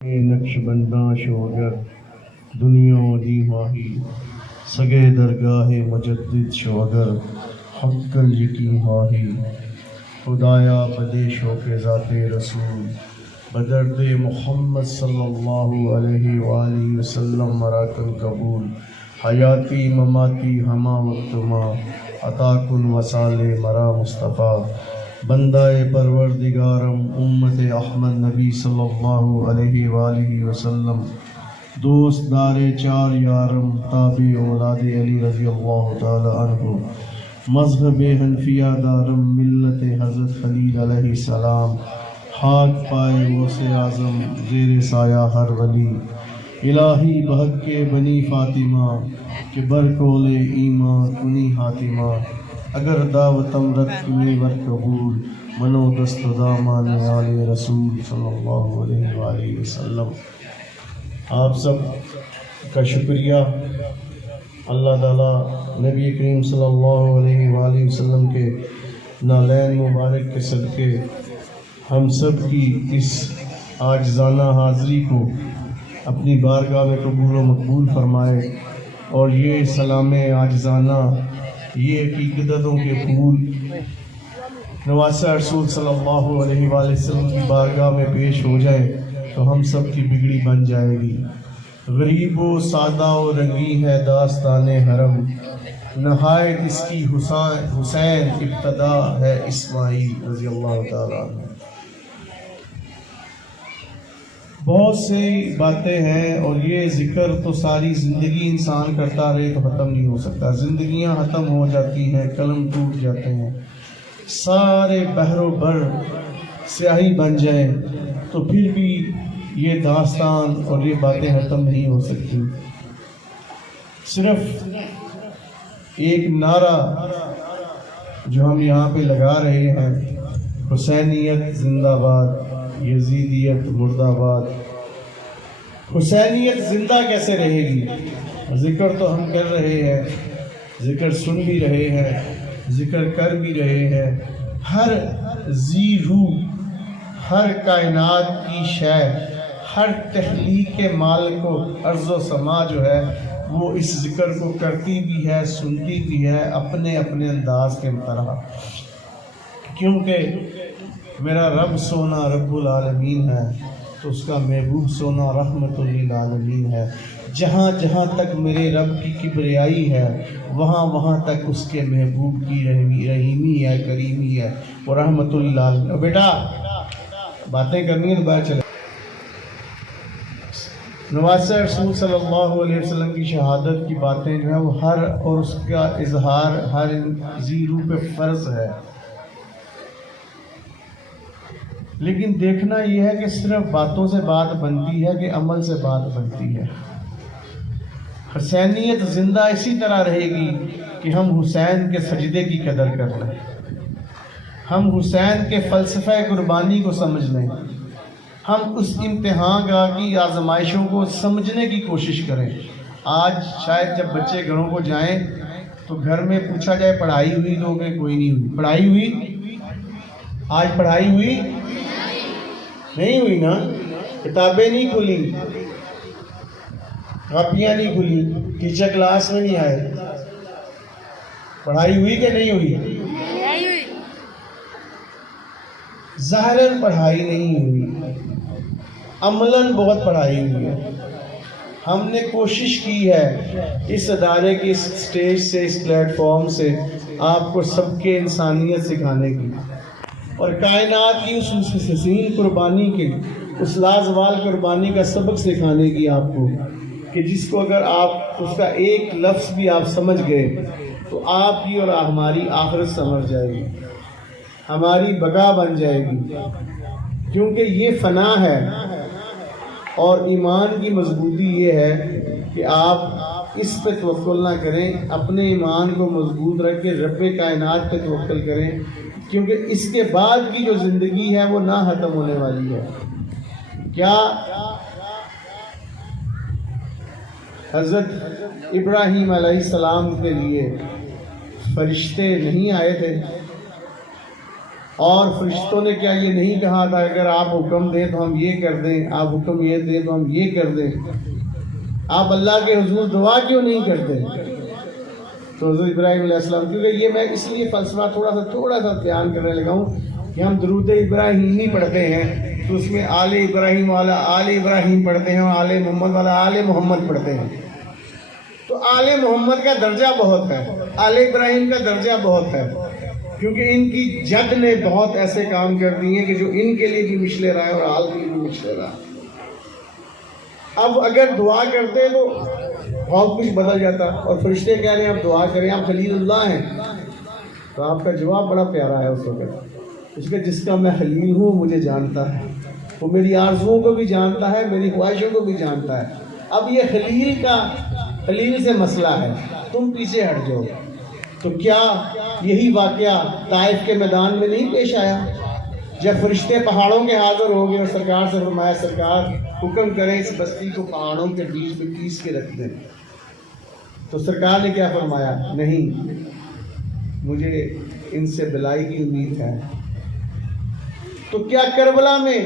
نقش بنداں شوگر دنیا دی ماہی سگے درگاہ مجدد شوگر حقل یقین ماہی خدایا بدے شوق ذات رسول بدرد محمد صلی اللہ علیہ وآلہ وسلم مراکن قبول حیاتی مماتی ہما وقت ما عطا کن وصال مرا مصطفیٰ بندہ پروردگارم امت احمد نبی صلی اللہ علیہ وآلہ وسلم دوست دار چار یارم تابع اولاد علی رضی اللہ تعالی عنہ مذہب حنفیہ دارم ملت حضرت خلیل علیہ السلام خاک پائے غوث اعظم زیر سایہ ہر ولی الہی بحق کے بنی فاطمہ کہ برکول ایمان کنی حاتمہ اگر دعوتم رد کنی ور قبول منو دست دامان آل رسول صلی اللہ علیہ وآلہ وسلم۔ آپ سب کا شکریہ اللہ تعالیٰ نبی کریم صلی اللہ علیہ وآلہ وسلم کے نالین مبارک کے صدقے ہم سب کی اس عاجزانہ حاضری کو اپنی بارگاہ میں قبول و مقبول فرمائے اور یہ سلام عاجزانہ یہ عقیدتوں کے پھول نواسہ رسول صلی اللہ علیہ وآلہ وسلم کی بارگاہ میں پیش ہو جائے تو ہم سب کی بگڑی بن جائے گی۔ غریب و سادہ و رنگی ہے داستان حرم نہایت اس کی حسین ابتدا ہے اسماعیل رضی اللہ تعالیٰ عنہ۔ بہت سی باتیں ہیں اور یہ ذکر تو ساری زندگی انسان کرتا رہے تو ختم نہیں ہو سکتا۔ زندگیاں ختم ہو جاتی ہیں، قلم ٹوٹ جاتے ہیں، سارے بحر و بر سیاہی بن جائیں تو پھر بھی یہ داستان اور یہ باتیں ختم نہیں ہو سکتی۔ صرف ایک نعرہ جو ہم یہاں پہ لگا رہے ہیں، حسینیت زندہ باد، یزیدیت مرد آباد۔ حسینیت زندہ کیسے رہے گی؟ ذکر تو ہم کر رہے ہیں، ذکر سن بھی رہے ہیں، ذکر کر بھی رہے ہیں۔ ہر ذی روح، ہر کائنات کی شے، ہر تخلیق کے مالک و ارض و سما جو ہے وہ اس ذکر کو کرتی بھی ہے، سنتی بھی ہے اپنے اپنے انداز کے طرح، کیونکہ میرا رب سونا رب العالمین ہے تو اس کا محبوب سونا رحمت للعالمین ہے۔ جہاں جہاں تک میرے رب کی کبریائی ہے وہاں وہاں تک اس کے محبوب کی رحیمی ہے، کریمی ہے اور رحمت للعالمین۔ بیٹا باتیں کرنی ہے تو باہر چلے۔ نواسہ رسول صلی اللہ علیہ وسلم کی شہادت کی باتیں جو ہیں وہ ہر اور اس کا اظہار ہر ذی روح پہ فرض ہے، لیکن دیکھنا یہ ہے کہ صرف باتوں سے بات بنتی ہے کہ عمل سے بات بنتی ہے۔ حسینیت زندہ اسی طرح رہے گی کہ ہم حسین کے سجدے کی قدر کر لیں، ہم حسین کے فلسفہ قربانی کو سمجھ لیں، ہم اس امتحان گاہ کی آزمائشوں کو سمجھنے کی کوشش کریں۔ آج شاید جب بچے گھروں کو جائیں تو گھر میں پوچھا جائے پڑھائی ہوئی تو کہ کوئی نہیں ہوئی۔ پڑھائی ہوئی؟ آج پڑھائی ہوئی؟ نہیں ہوئی نا، کتابیں نہیں کھلی، کاپیاں نہیں کھلی، ٹیچر کلاس میں نہیں آئے۔ پڑھائی ہوئی کہ نہیں ہوئی؟ ظاہراً پڑھائی نہیں ہوئی، عملاً بہت پڑھائی ہوئی ہے۔ ہم نے کوشش کی ہے اس ادارے کی، اس سٹیج سے، اس پلیٹ فارم سے آپ کو سب کے انسانیت سکھانے کی اور کائنات کی اس حسین قربانی کے، اس لازوال قربانی کا سبق سکھانے کی آپ کو، کہ جس کو اگر آپ اس کا ایک لفظ بھی آپ سمجھ گئے تو آپ کی اور ہماری آخرت سمجھ جائے گی، ہماری بقا بن جائے گی، کیونکہ یہ فنا ہے۔ اور ایمان کی مضبوطی یہ ہے کہ آپ اس پہ توکل نہ کریں، اپنے ایمان کو مضبوط رکھ کے رب کائنات پہ توکل کریں، کیونکہ اس کے بعد کی جو زندگی ہے وہ نہ ختم ہونے والی ہے۔ کیا حضرت ابراہیم علیہ السلام کے لیے فرشتے نہیں آئے تھے؟ اور فرشتوں نے کیا یہ نہیں کہا تھا اگر آپ حکم دیں تو ہم یہ کر دیں، آپ حکم یہ دیں تو ہم یہ کر دیں؟ آپ اللہ کے حضور دعا کیوں نہیں کرتے؟ تو حضرت ابراہیم علیہ السلام، کیونکہ یہ میں اس لیے فلسفہ تھوڑا سا بیان کرنے لگا ہوں کہ ہم درود ابراہیمی پڑھتے ہیں تو اس میں آل ابراہیم والا آل ابراہیم پڑھتے ہیں اور آل محمد والا آل محمد پڑھتے ہیں، تو آل محمد کا درجہ بہت ہے، آل ابراہیم کا درجہ بہت ہے، کیونکہ ان کی جد نے بہت ایسے کام کر دیے کہ جو ان کے لیے بھی مشل رہا ہے اور آل کے لیے بھی مشل رہا ہے۔ اب اگر دعا کرتے تو بہت کچھ بدل جاتا، اور فرشتے کہہ رہے ہیں آپ دعا کریں، آپ خلیل اللہ ہیں، تو آپ کا جواب بڑا پیارا ہے اس وقت، اس کے جس کا میں خلیل ہوں مجھے جانتا ہے، وہ میری آرزوؤں کو بھی جانتا ہے، میری خواہشوں کو بھی جانتا ہے۔ اب یہ خلیل سے مسئلہ ہے، تم پیچھے ہٹ جاؤ۔ تو کیا یہی واقعہ طائف کے میدان میں نہیں پیش آیا جب فرشتے پہاڑوں کے حاضر ہو گئے اور سرکار سے فرمایا سرکار حکم کریں اس بستی کو پہاڑوں کے بیچ میں پیس کے رکھ دیں؟ تو سرکار نے کیا فرمایا؟ نہیں، مجھے ان سے بلائی کی امید ہے۔ تو کیا کربلا میں،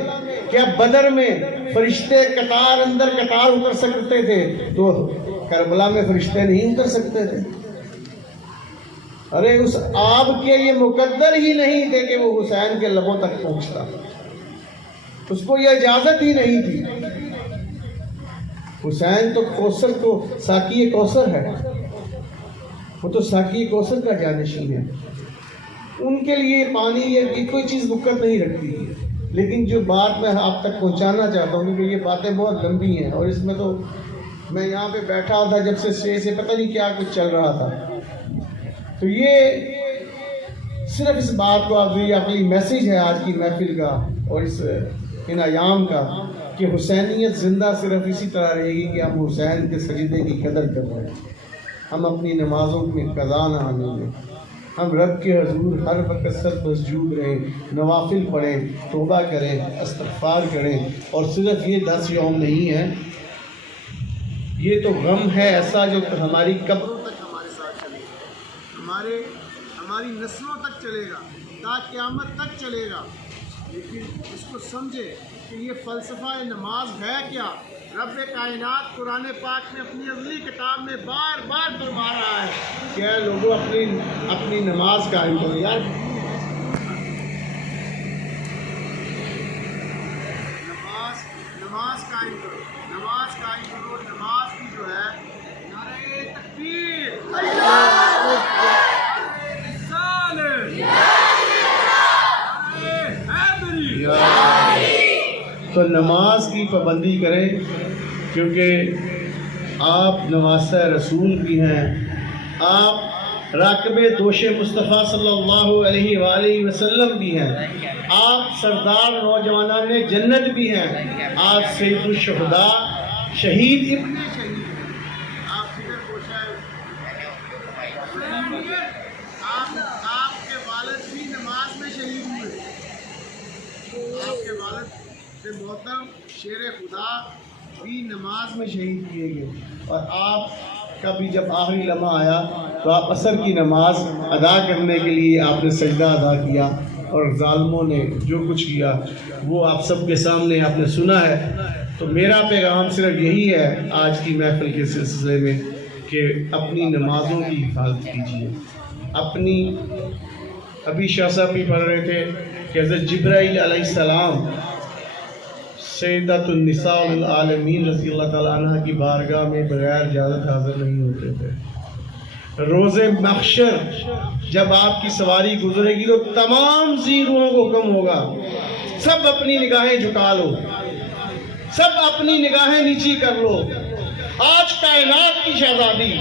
کیا بدر میں فرشتے قطار اندر قطار اتر سکتے تھے تو کربلا میں فرشتے نہیں اتر سکتے تھے؟ ارے اس آب کے یہ مقدر ہی نہیں تھے کہ وہ حسین کے لبوں تک پہنچتا، اس کو یہ اجازت ہی نہیں تھی۔ حسین تو کوثر کو ساقی کوثر ہے، وہ تو ساقی کوثر کا جانشین ہے، ان کے لیے پانی یہ کوئی چیز بکت نہیں رکھتی۔ لیکن جو بات میں آپ تک پہنچانا چاہتا ہوں، کیونکہ یہ باتیں بہت لمبی ہیں اور اس میں تو میں یہاں پہ بیٹھا تھا جب سے اسٹیج سے پتہ نہیں کیا کچھ چل رہا تھا، تو یہ صرف اس بات کو آپ یہ عقلی میسیج ہے آج کی محفل کا اور ان ایام کا کہ حسینیت زندہ صرف اسی طرح رہے گی کہ ہم حسین کے سجدے کی قدر کر رہے ہیں، ہم اپنی نمازوں میں قضا نہ آنے دیں، ہم رب کے حضور ہر وقت سب مسجود رہیں، نوافل پڑھیں، توبہ کریں، استغفار کریں، اور صرف یہ 10 یوم نہیں ہے، یہ تو غم ہے ایسا جو ہماری قبروں تک ہمارے ساتھ چلے گا، ہماری نسلوں تک چلے گا، تا قیامت تک چلے گا۔ لیکن اس کو سمجھے کہ یہ فلسفہ نماز ہے کیا۔ رب کائنات قرآن پاک میں اپنی اگلی کتاب میں بار بار فرما رہا ہے کہ اے لوگوں اپنی نماز قائم کرو۔ یار نماز قائم کرو، نماز قائم کرو، نماز کی جو ہے نعرہ تکبیر، اللہ اکبر، تو نماز کی پابندی کریں، کیونکہ آپ نواسہ رسول بھی ہیں، آپ راکب دوش مصطفیٰ صلی اللہ علیہ وآلہ وسلم بھی ہیں، آپ سردار نوجوانان جنت بھی ہیں، آپ سید الشہداء شہید ابن شہید، آپ فکر پوشا ہے، آپ کے والد بھی نماز میں شہید ہوئے، آپ کے والد سے محترم شیر خدا بھی نماز میں شہید کیے گئے، اور آپ کا بھی جب آخری لمحہ آیا تو آپ عصر کی نماز ادا کرنے کے لیے آپ نے سجدہ ادا کیا، اور ظالموں نے جو کچھ کیا وہ آپ سب کے سامنے آپ نے سنا ہے۔ تو میرا پیغام صرف یہی ہے آج کی محفل کے سلسلے میں کہ اپنی نمازوں کی حفاظت کیجیے۔ ابھی شاہ صاحب بھی پڑھ رہے تھے کہ حضرت جبرائیل علیہ السلام سیدۃ النساء العالمین رضی اللہ تعالیٰ عنہ کی بارگاہ میں بغیر اجازت حاضر نہیں ہوتے تھے۔ روز محشر جب آپ کی سواری گزرے گی تو تمام ذی روحوں کو حکم ہوگا سب اپنی نگاہیں جھکا لو، سب اپنی نگاہیں نیچی کر لو۔ آج کائنات کی شہزادی،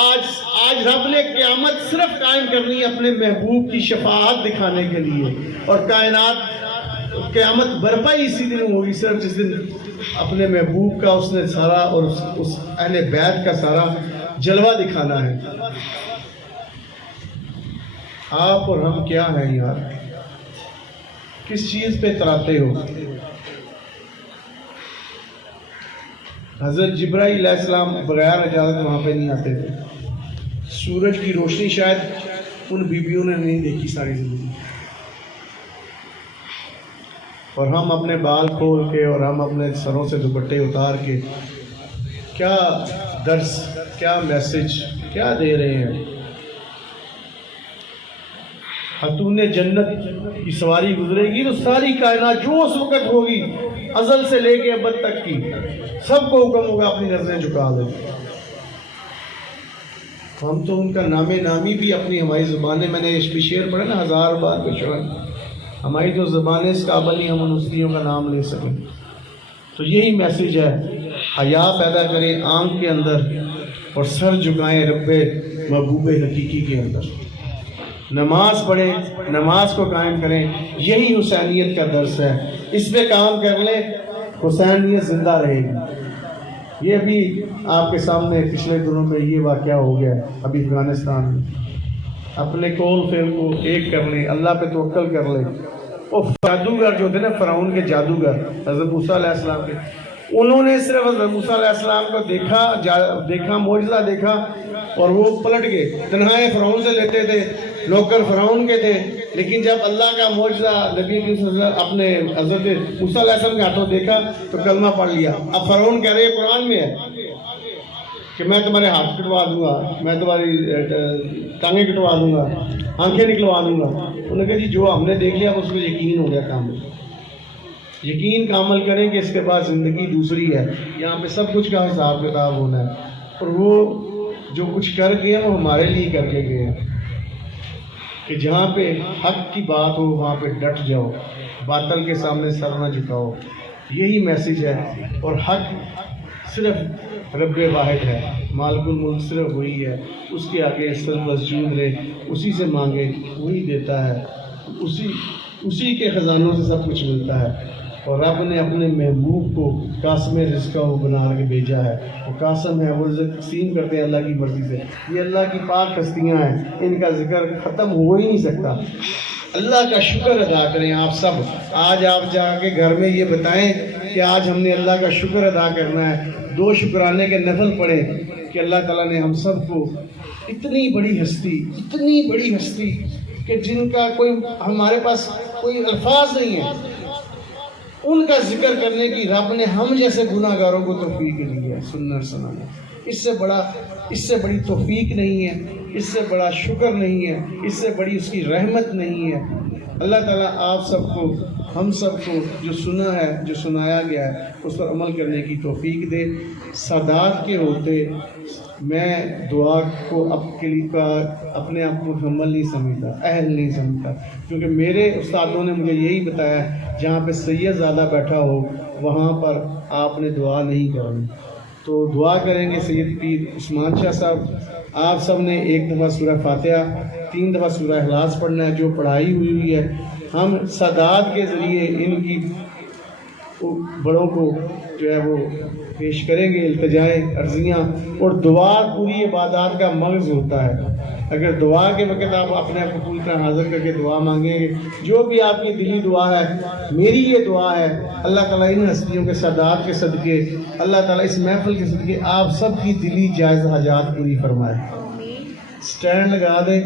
آج رب نے قیامت صرف قائم کرنی ہے اپنے محبوب کی شفاعت دکھانے کے لیے، اور کائنات قیامت برپا ہی اسی دن ہوگی، صرف جس دن اپنے محبوب کا اس نے سارا اور اس اہل بیت کا سارا جلوہ دکھانا ہے۔ آپ اور ہم کیا ہیں یار، کس چیز پہ اتراتے ہو؟ حضرت جبرائیل علیہ السلام بغیر اجازت وہاں پہ نہیں آتے تھے۔ سورج کی روشنی شاید ان بیویوں نے نہیں دیکھی ساری زندگی، اور ہم اپنے بال کھول کے اور ہم اپنے سروں سے دوپٹے اتار کے کیا درس، کیا میسج کیا دے رہے ہیں؟ خاتون جنت کی سواری گزرے گی تو ساری کائنات جو اس وقت ہوگی ازل سے لے کے ابد تک کی، سب کو حکم ہوگا اپنی نظریں جھکا دیں۔ ہم تو ان کا نام نامی بھی اپنی ہماری زبانیں، میں نے اس بھی شعر پڑھا نا 1000 بار بشرن، ہماری جو زبانیں اس قابل نہیں ہم ان ہستیوں کا نام لے سکیں۔ تو یہی میسج ہے، حیا پیدا کریں آنکھ کے اندر اور سر جھکائیں رب محبوب حقیقی کے اندر، نماز پڑھیں، نماز کو قائم کریں، یہی حسینیت کا درس ہے۔ اس پہ کام کر لیں، حسینیت زندہ رہے گی۔ یہ ابھی آپ کے سامنے پچھلے دنوں میں یہ واقعہ ہو گیا ابھی افغانستان میں۔ اپنے کول فیل کو ایک کر لیں، اللہ پہ توکل کر لیں۔ وہ جادوگر جو تھے نا، فرعون کے جادوگر حضرت موسیٰ علیہ السلام کے، انہوں نے صرف حضرت موسیٰ علیہ السلام کو دیکھا معجزہ دیکھا اور وہ پلٹ گئے۔ تنہائے فرعون سے لیتے تھے، نوکر فرعون کے تھے، لیکن جب اللہ کا معجزہ نبی صلی اللہ علیہ وسلم اپنے حضرت موسیٰ علیہ السلام کے ہاتھوں دیکھا تو کلمہ پڑھ لیا۔ اب فرعون کہہ رہے ہیں قرآن میں ہے کہ میں تمہارے ہاتھ کٹوا دوں گا، میں تمہاری ٹانگیں کٹوا دوں گا، آنکھیں نکلوا دوں گا۔ انہوں نے کہا جی جو ہم نے دیکھ لیا اس میں یقین ہو گیا کامل، یقین کا عمل کریں کہ اس کے بعد زندگی دوسری ہے، یہاں پہ سب کچھ کا حساب کتاب ہونا ہے۔ اور وہ جو کچھ کر گئے وہ ہمارے لیے کر کے گئے ہیں کہ جہاں پہ حق کی بات ہو وہاں پہ ڈٹ جاؤ، باطل کے سامنے سر نہ جھکاؤ، یہی میسج ہے۔ اور حق صرف رب واحد ہے، مالک الملک صرف وہی ہے، اس کے آگے سر مسجود رہے، اسی سے مانگے وہی دیتا ہے، اسی کے خزانوں سے سب کچھ ملتا ہے۔ اور رب نے اپنے محبوب کو قاسم رزقہ وہ بنا کے بھیجا ہے، وہ قاسم ہے، وہ رزق تقسیم کرتے ہیں اللہ کی مرضی سے۔ یہ اللہ کی پاک ہستیاں ہیں، ان کا ذکر ختم ہو ہی نہیں سکتا۔ اللہ کا شکر ادا کریں آپ سب۔ آج آپ جا کے گھر میں یہ بتائیں کہ آج ہم نے اللہ کا شکر ادا کرنا ہے، 2 شکرانے کے نفل پڑھیں کہ اللہ تعالیٰ نے ہم سب کو اتنی بڑی ہستی کہ جن کا کوئی ہمارے پاس کوئی الفاظ نہیں ہے، ان کا ذکر کرنے کی رب نے ہم جیسے گناہ گاروں کو توفیق دی ہے سننا سنانا۔ اس سے بڑی توفیق نہیں ہے، اس سے بڑا شکر نہیں ہے، اس سے بڑی اس کی رحمت نہیں ہے۔ اللہ تعالیٰ آپ سب کو، ہم سب کو جو سنا ہے، جو سنایا گیا ہے، اس پر عمل کرنے کی توفیق دے۔ سادات کے ہوتے میں دعا کو اپنے آپ کو مکمل نہیں سمجھتا، اہل نہیں سمجھتا، کیونکہ میرے استادوں نے مجھے یہی بتایا، جہاں پہ سید زیادہ بیٹھا ہو وہاں پر آپ نے دعا نہیں کرنی۔ تو دعا کریں گے سید پیر عثمان شاہ صاحب۔ آپ سب نے 1 دفعہ سورہ فاتحہ، 3 دفعہ سورہ اخلاص پڑھنا ہے، جو پڑھائی ہوئی ہے ہم سادات کے ذریعے ان کی بڑوں کو جو ہے وہ پیش کریں گے، التجائیں، عرضیاں اور دعا پوری عبادات کا مغز ہوتا ہے۔ اگر دعا کے وقت آپ اپنے آپ کو پوری طرح حاضر کر کے دعا مانگیں گے، جو بھی آپ کی دلی دعا ہے، میری یہ دعا ہے، اللہ تعالیٰ ان ہستیوں کے سادات کے صدقے، اللہ تعالیٰ اس محفل کے صدقے آپ سب کی دلی جائز حاجات پوری فرمائے۔ سٹینڈ لگا دیں،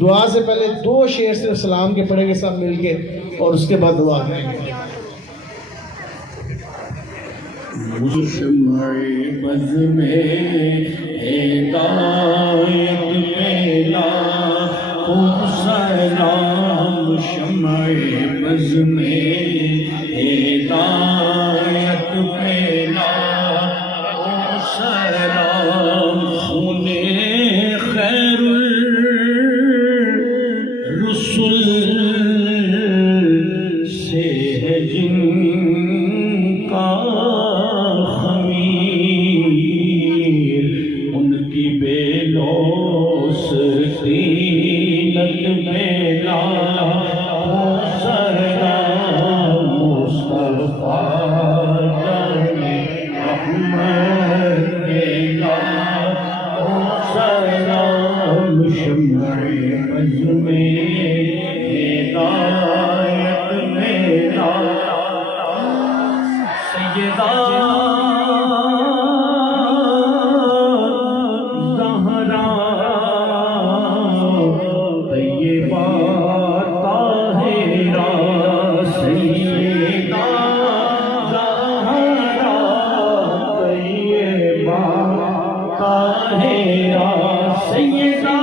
دعا سے پہلے 2 شعر صرف سلام کے پڑھیں گے سب مل کے، اور اس کے بعد دعا کریں گے۔ شمع بز میں ہدایت میں لاکھوں سلام، شمع بز میں ہدایت میں لاکھوں سلام، خون خیر الرسل سے ہے جن کا طیبہ طاہرہ سیدہ سیدہ